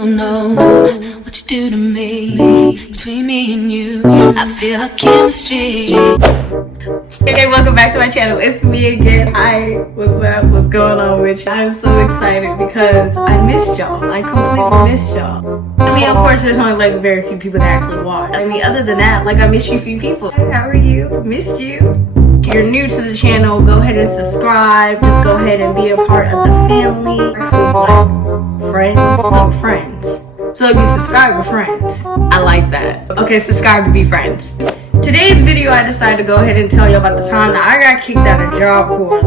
Oh no, what you do to me, between me and you, I feel a chemistry. Okay, welcome back to my channel. It's me again. Hi, what's up? What's going on with you? I'm so excited because I missed y'all. I completely missed y'all. I mean, of course, there's only like very few people that actually watch. I mean, other than that, like I missed you few people. How are you? Missed you. If you're new to the channel, go ahead and subscribe. Just go ahead and be a part of the family. Actually, like friends. So if you subscribe, we're friends. I like that. Okay, subscribe to be friends. Today's video, I decided to go ahead and tell you about the time that I got kicked out of Job Corp.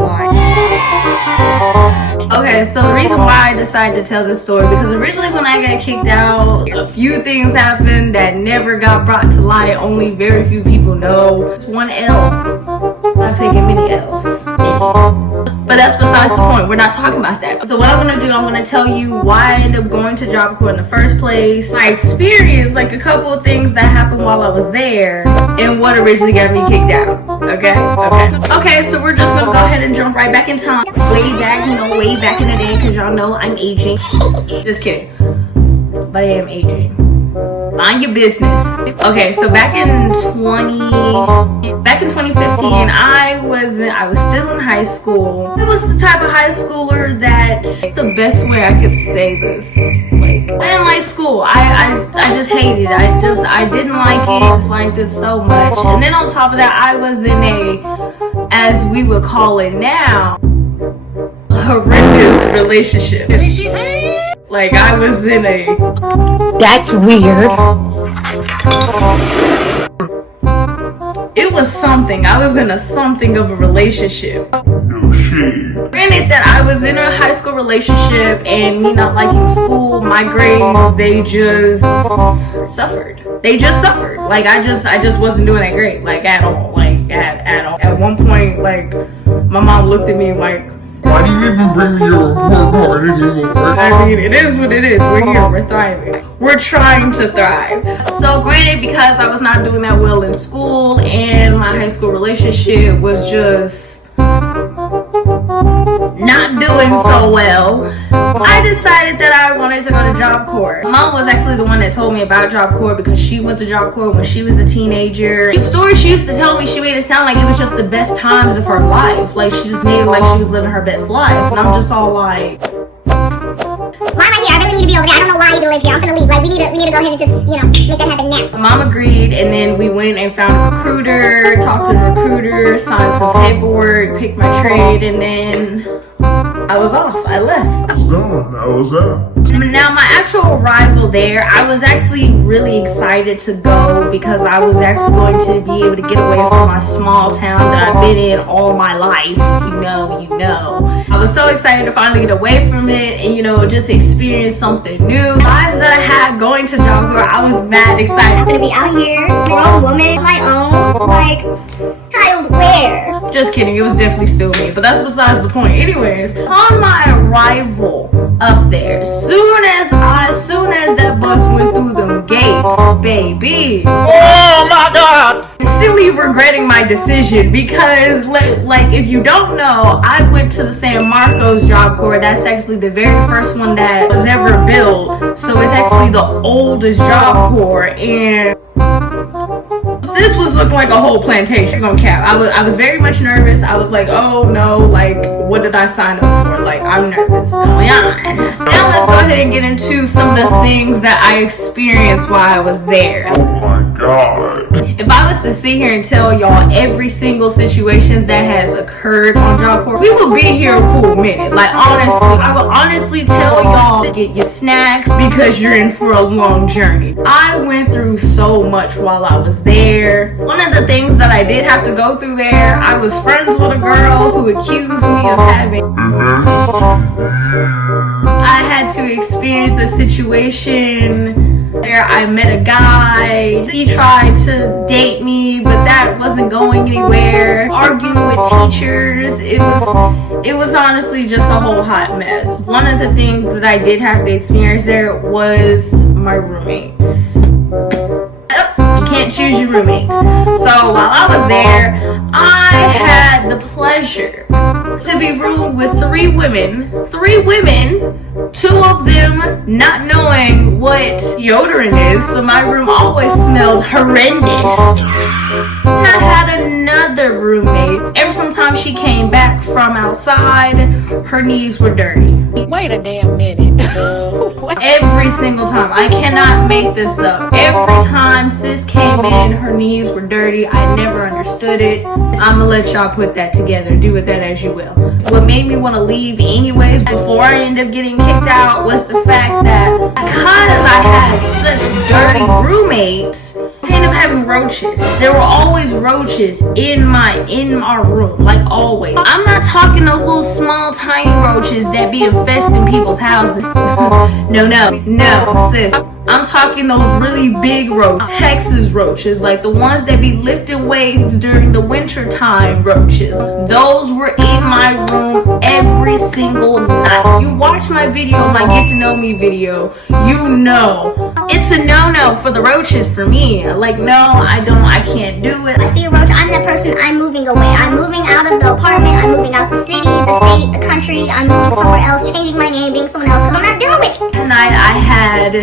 Okay, so the reason why I decided to tell this story, because originally when I got kicked out, a few things happened that never got brought to light. Only very few people know. It's one L. I've taken many L's. But that's besides the point. We're not talking about that. So what I'm going to do, I'm going to tell you why I ended up going to Job Corp in the first place. My experience, like a couple of things that happened while I was there, and what originally got me kicked out. Okay, so we're just going to go ahead and jump right back in time. Way back in the day, because y'all know I'm aging. Just kidding. But I am aging. Mind your business. Okay, so back in 2015, I was still in high school. I was the type of high schooler that, it's the best way I could say this. Like, I didn't like school. I just hated it. I didn't like it. I disliked it so much. And then on top of that, I was in a, as we would call it now, horrendous relationship. What did she say? Like, I was in a... That's weird. It was something. I was in a something of a relationship. No shade. Granted that I was in a high school relationship and me not liking school, my grades, they just suffered. They just suffered. Like, I just wasn't doing that great. Like, at all. Like, at all. At one point, like, my mom looked at me like, why do you even bring me your report card anymore? I mean, it is what it is. We're here. We're thriving. We're trying to thrive. So granted, because I was not doing that well in school and my high school relationship was just not doing so well, I decided that I wanted to go to Job Corp. Mom was actually the one that told me about Job Corp because she went to Job Corp when she was a teenager. The story she used to tell me, she made it sound like it was just the best times of her life. Like, she just made it like she was living her best life. And I'm just all like, why am I here? I really need to be over there. I don't know why I even live here. I'm gonna leave. Like, we need to go ahead and just, you know, make that happen now. Mom agreed, and then we went and found a recruiter, talked to the recruiter, signed some paperwork, picked my trade, and then I was off. I left. I was gone. I was out. Now, my actual arrival there, I was actually really excited to go because I was actually going to be able to get away from my small town that I've been in all my life. You know. I was so excited to finally get away from it and, you know, just experience something new. The vibes that I had going to Job Corp, I was mad excited. I'm gonna be out here, a grown woman, my own, like, child where? Just kidding, it was definitely still me, but that's besides the point. Anyways, on my arrival up there, soon as that bus went through them gates, baby, Oh my god! I'm silly regretting my decision because, like, if you don't know, I went to the San Marcos Job Corp. That's actually the very first one that was ever built, so it's actually the oldest Job Corp, and this was looking like a whole plantation. On cap, I was very much nervous. I was like, oh no, like, what did I sign up for? Like, I'm nervous. Going on. Now let's go ahead and get into some of the things that I experienced while I was there. Oh my god. If I was to sit here and tell y'all every single situation that has occurred on Job Corp, we would be here a cool minute. Like, honestly, I would honestly tell y'all to get your snacks because you're in for a long journey. I went through so much while I was there. One of the things that I did have to go through there, I was friends with a girl who accused me of having... I had to experience a situation where I met a guy. He tried to date me, but that wasn't going anywhere. Arguing with teachers, it was honestly just a whole hot mess. One of the things that I did have to experience there was my roommates. You can't choose your roommates. So while I was there, I had the pleasure to be roomed with three women, two of them not knowing what deodorant is, so my room always smelled horrendous. I had another roommate. Every single time she came back from outside, her knees were dirty. Wait a damn minute. Every single time. I cannot make this up. Every time sis came in, her knees were dirty. I never understood it. I'm gonna let y'all put that together. Do with that as you will. What made me want to leave anyways before I ended up getting kicked out was the fact that because I had such dirty roommates, I ended up having roaches. There were always roaches in our room, like always. I'm not talking those little small tiny roaches that be infesting people's houses. No, sis. I'm talking those really big roaches, Texas roaches, like the ones that be lifting weights during the winter time roaches. Those were in my room every single night. You watch my video, my get to know me video, you know it's a no-no for the roaches for me. Like, no, I can't do it. I see a roach, I'm that person, I'm moving away. I'm moving out of the apartment, I'm moving out the city, the state, the country, I'm moving somewhere else, changing my name, being someone else, because I'm not dealing with it. Tonight I had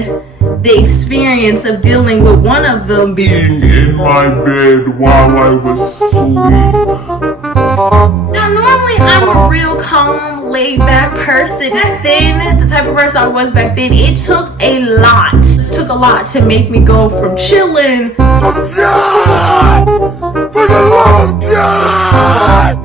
the experience of dealing with one of them being In my bed while I was asleep. Now, normally I'm a real calm, laid back person. Back then, the type of person I was back then, it took a lot. It took a lot to make me go from chilling Oh God! For the love of God!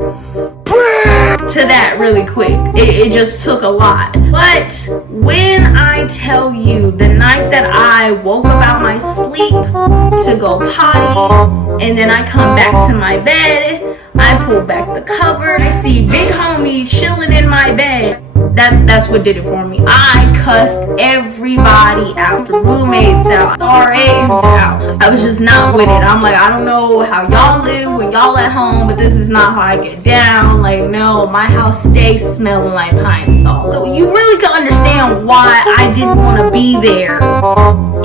Please! to that really quick. It just took a lot. But when I tell you the night that I woke up out my sleep to go potty, and then I come back to my bed, I pull back the cover, I see big homie chilling in my bed. That's what did it for me. I cussed everybody out, the roommates out, the RAs out. I was just not with it. I'm like, I don't know how y'all live when y'all at home, but this is not how I get down. Like, no, my house stays smelling like pine salt. So you really can understand why I didn't want to be there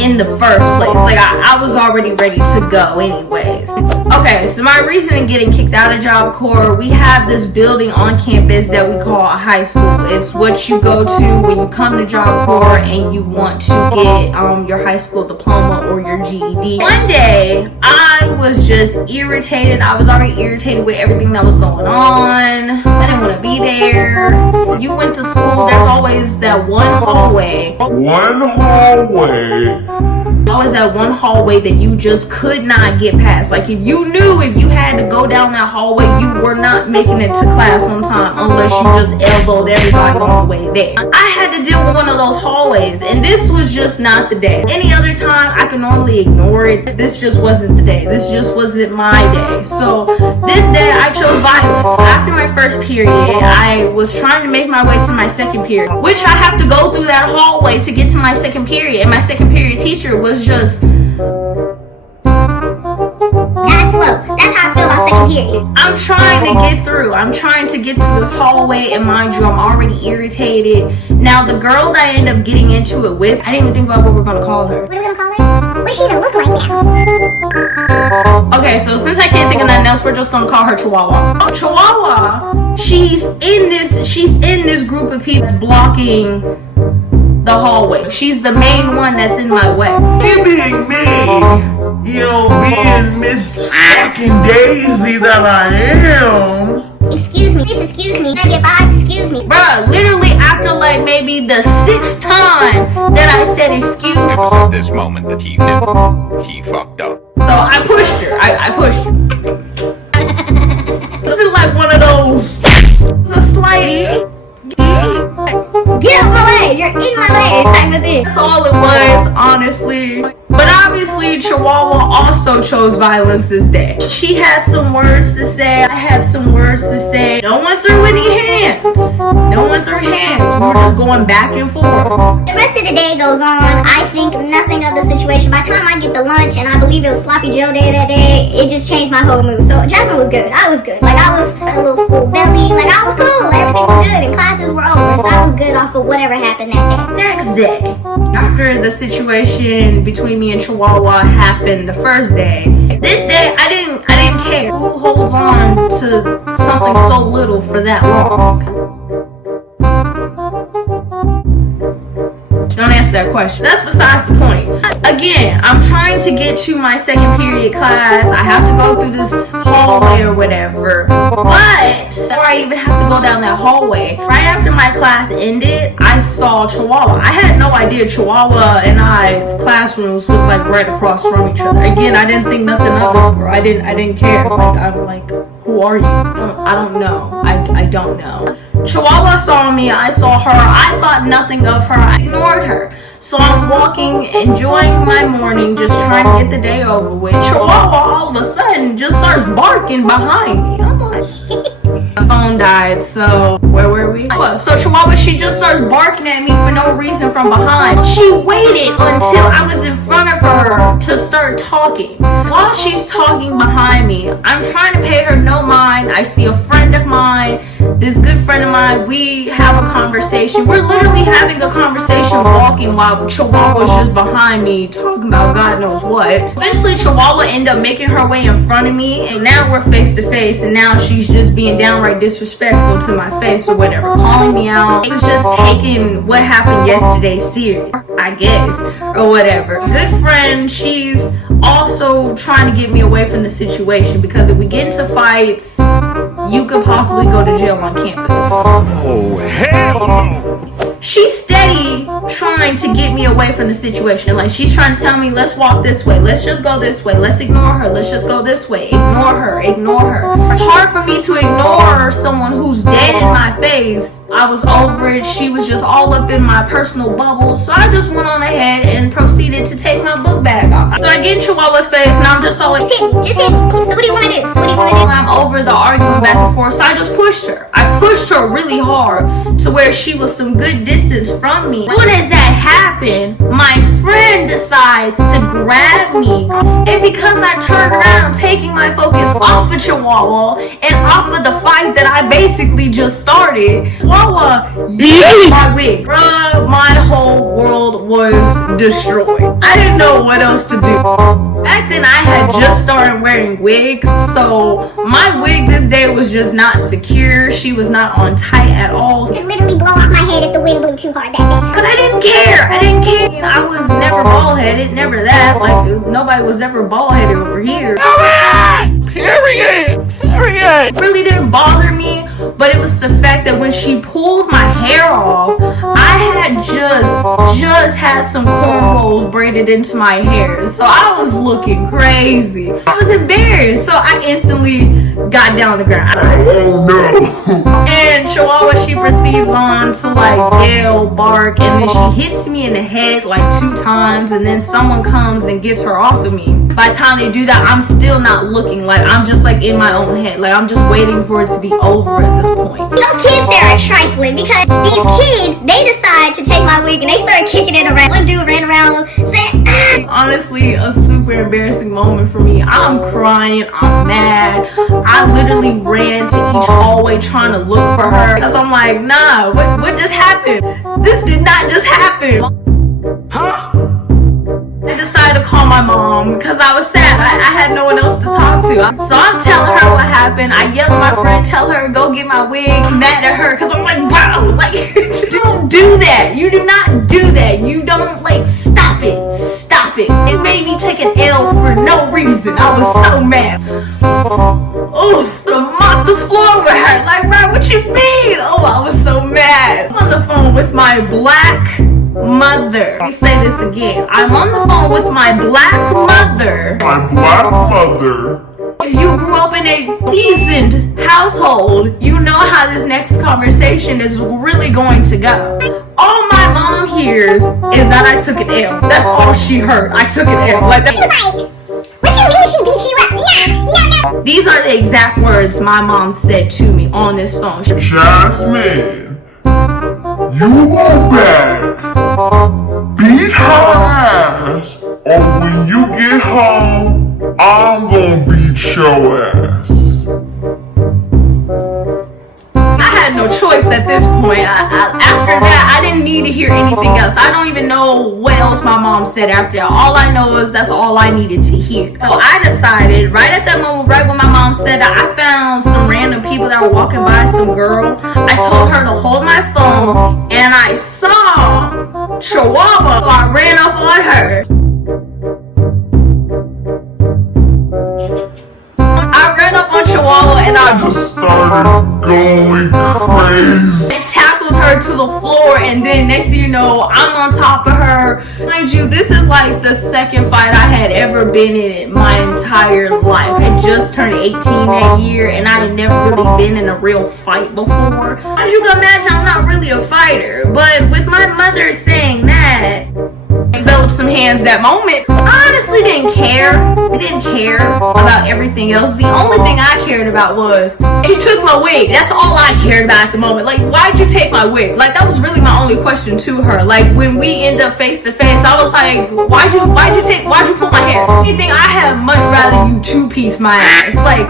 in the first place. Like, I was already ready to go anyways. Okay, so my reason in getting kicked out of Job Corps, we have this building on campus that we call a high school. It's what you go to when you come to Job Corps and you want to get your high school diploma or your GED. One day, I was just irritated. I was already irritated with everything that was going on. I didn't want to be there. You went to school, there's always that one hallway. Always that one hallway that you just could not get past. Like, if you knew if you had to go down that hallway, you were not making it to class on time unless you just elbowed everybody on the way there. I had to deal with one of those hallways, and this was just not the day. Any other time, I could normally ignore it. This just wasn't the day. This just wasn't my day. So this day, I chose violence. After my first period, I was trying to make my way to my second period, which I have to go through that hallway to get to my second period, and my second period teacher was just That's slow. That's how I feel about second period. I'm trying to get through. I'm trying to get through this hallway, and mind you, I'm already irritated. Now, the girl that I ended up getting into it with, I didn't even think about what we're gonna call her. What are we gonna call her? What does she even look like now? Okay, so since I can't think of nothing else, we're just gonna call her Chihuahua. Oh, Chihuahua, she's in this group of people blocking the hallway. She's the main one that's in my way. You being me, you know, being Miss fucking Daisy that I am. Excuse me, please excuse me. Can I get by? Excuse me. Bruh, literally after like maybe the 6th time that I said excuse me. It was at this moment that he knew he fucked up. So I pushed her. I pushed her. This is like one of those. It's a slight. Get out my way! You're in my way! Type of thing. That's all it was, honestly. But obviously, Chihuahua also chose violence this day. She had some words to say. I had some words to say. No one threw any hands. No one threw hands. We were just going back and forth. The rest of the day goes on. I think nothing of the situation. By the time I get to lunch, and I believe it was Sloppy Joe day that day, it just changed my whole mood. So Jasmine was good. I was good. Like, I was a little full belly. Like, I was cool. Everything was good, and classes were over. So I was good off of whatever happened that day. Next day, after the situation between me and Chihuahua happened the first day, this day I didn't didn't care. Who holds on to something so little for that long? Don't answer that question. That's besides the point. Again, I'm trying to get to my second period class. I have to go through this hallway or whatever. But before I even have to go down that hallway, right after my class ended, I saw Chihuahua. I had no idea Chihuahua and I's classrooms was like right across from each other. Again, I didn't think nothing of this girl. I didn't care. Like, I'm like, who are you? I don't know. I don't know. Chihuahua saw me, I saw her, I thought nothing of her, I ignored her. So I'm walking, enjoying my morning, just trying to get the day over with. Chihuahua all of a sudden just starts barking behind me. I'm like, my phone died, so where were we? So Chihuahua, she just starts barking at me for no reason from behind. She waited until I was in front of her to start talking. While she's talking behind me, I'm trying to pay her no mind. I see a friend of mine, this good friend of mine, we have a conversation. We're literally having a conversation walking while Chihuahua's just behind me talking about God knows what. Eventually Chihuahua ended up making her way in front of me, and now we're face to face, and now she's just being downright disrespectful to my face or whatever, calling me out. It was just taking what happened yesterday serious, I guess, or whatever. Good friend, she's also trying to get me away from the situation, because if we get into fights, you could possibly go to jail on campus. Oh, hell no! She's steady trying to get me away from the situation. Like, she's trying to tell me, let's walk this way, let's just go this way, let's ignore her, let's just go this way, ignore her, ignore her. It's hard for me to ignore someone who's dead in my face. I was over it. She was just all up in my personal bubble, so I just went on ahead and proceeded to take my book bag off. So I get in Chihuahua's face, and I'm just always, Just hit. So what do you want to do? So what do you want to do? I'm over the arguing back and forth, so I just pushed her. I pushed her really hard to where she was some good distance from me. As soon as that happened, my friend decides to grab me, and because I turned around, taking my focus off of Chihuahua and off of the fight that I basically just started, Chihuahua yanked my wig. Bruh, my whole world was destroyed. I didn't know what else to do. Back then, I had just started wearing wigs, so my wig this day was just not secure. She was not on tight at all. It literally blow off my head if the wind blew too hard that day. But I didn't care. I didn't care. You know, I was never bald-headed, never that. Like, nobody was ever bald-headed over here. Period! It really didn't bother me, but it was the fact that when she pulled my hair off, I had just had some cornrows braided into my hair, so I was looking crazy. I was embarrassed, so I instantly got down on the ground. Oh no! And Chihuahua, she proceeds on to like yell, bark, and then she hits me in the head like 2 times, and then someone comes and gets her off of me. By the time they do that, I'm still not looking, like I'm just like in my own head, like I'm just waiting for it to be over at this point. Those kids there are trifling because these kids, they decide to take my wig and they start kicking it around. One dude ran around saying, ah! Honestly, a super embarrassing moment for me. I'm crying, I'm mad. I literally ran to each hallway trying to look for her, because I'm like, nah, what just happened? This did not just happen. Huh? I decided to call my mom because I was sad. I had no one else to talk to. So I'm telling her what happened. I yell at my friend, tell her, go get my wig. I'm mad at her because I'm like, bro, like, don't do that. You do not do that. You don't, like, stop it. Stop it. It made me take an L for no reason. I was so mad. Oh, to mop the floor with her. Like, bro, what you mean? Oh, I was so mad. I'm on the phone with my black mother. Let me say this again. I'm on the phone with my black mother. My black mother. If you grew up in a decent household, you know how this next conversation is really going to go. All my mom hears is that I took an L. That's all she heard. I took an L. Like, She was like, what you mean she beat you up? No. these are the exact words my mom said to me on this phone. Jasmine, you go back, beat her ass, or when you get home, I'm gonna beat your ass. I had no choice at this point. After that, I didn't need to hear anything else. I don't even know what else my mom said after that. All I know is that's all I needed to hear. So I decided right at that moment, right when my mom said that, I found some random people that were walking by, some girl. I told her to hold my phone, and I saw Chihuahua, so I ran up on her. I ran up on Chihuahua and I just started going crazy. I tackled her to the floor, and then next thing you know, I'm on top of her. Mind you, this is like the second fight I had ever been in my entire life. I had just turned 18 that year, and I had never really been in a real fight before. As you can imagine, I'm not really a fighter, but with my mother saying that, I developed some hands that moment. I honestly didn't care. I didn't care about everything else. The only thing I cared about was she took my wig. That's all I cared about at the moment. Like, why'd you take my wig? Like, that was really my only question to her. Like, when we end up face to face, I was like, why'd you pull my hair? Anything, I had much rather you two-piece my ass. Like,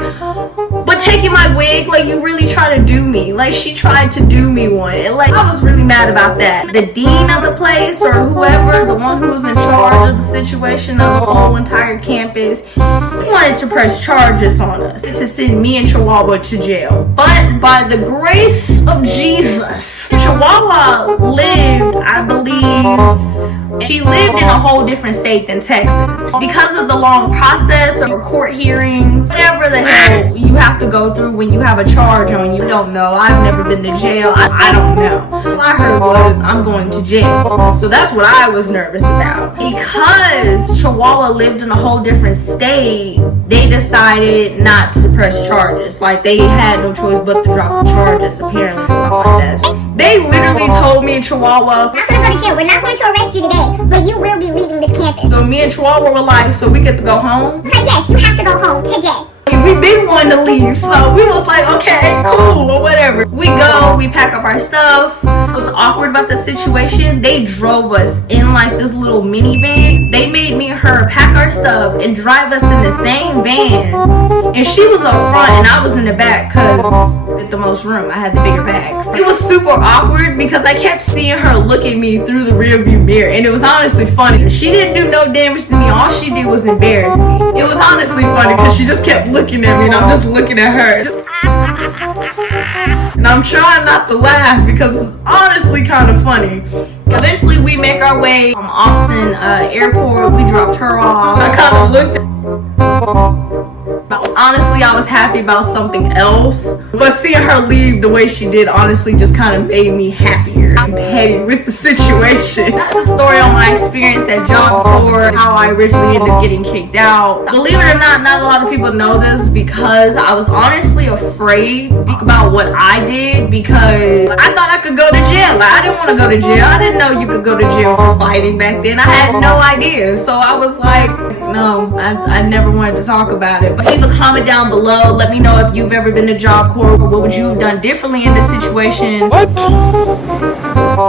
but taking my wig, like, you really try to do me. Like, she tried to do me one. And, like, I was really mad about that. The dean of the place, or whoever, the one who was in charge of the situation of the whole entire campus, wanted to press charges on us to send me and Chihuahua to jail. But by the grace of Jesus, Chihuahua lived, I believe, she lived in a whole different state than Texas. Because of the long process or court hearings, whatever the hell you have to go through when you have a charge on you, I don't know. I've never been to jail. I don't know. All I heard was, I'm going to jail. So that's what I was nervous about. Because Chihuahua lived in a whole different state, they decided not to press charges. Like, they had no choice but to drop the charges, apparently, or stuff like that. So they literally told me and Chihuahua, We're not gonna go to jail. We're not going to arrest you today, but you will be leaving this campus. so me and Chihuahua were like, so we get to go home? Like, yes, you have to go home today. We've been wanting to leave, so we was like, okay, cool, or whatever. We go, we pack up our stuff. What's awkward about the situation, they drove us in like this little minivan. They made me and her pack our stuff and drive us in the same van. And she was up front and I was in the back because with the most room, I had the bigger bags. It was super awkward because I kept seeing her look at me through the rearview mirror, and it was honestly funny. She didn't do no damage to me. All she did was embarrass me. It was honestly funny because she just kept looking at me and I'm just looking at her. And I'm trying not to laugh because it's honestly kind of funny. Eventually we make our way from Austin airport. We dropped her off. I kind of looked at honestly, I was happy about something else, but seeing her leave the way she did honestly just kind of made me happier. I'm petty with the situation. That's the story on my experience at JOB CORP, how I originally ended up getting kicked out. Believe it or not a lot of people know this because I was honestly afraid to speak about what I did because I thought I could go to jail. I didn't want to go to jail. I didn't know you could go to jail for fighting back then. I had no idea. So I was like, no, I never wanted to talk about it. But leave a comment down below. Let me know if you've ever been to JOB CORP. What would you have done differently in this situation? What?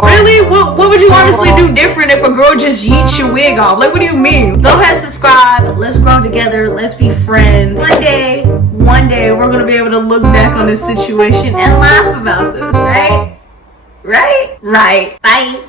Really? What would you honestly do different if a girl just yeets your wig off? Like, what do you mean? Go ahead, subscribe. Let's grow together. Let's be friends. One day, we're going to be able to look back on this situation and laugh about this, right? Right? Right. Bye.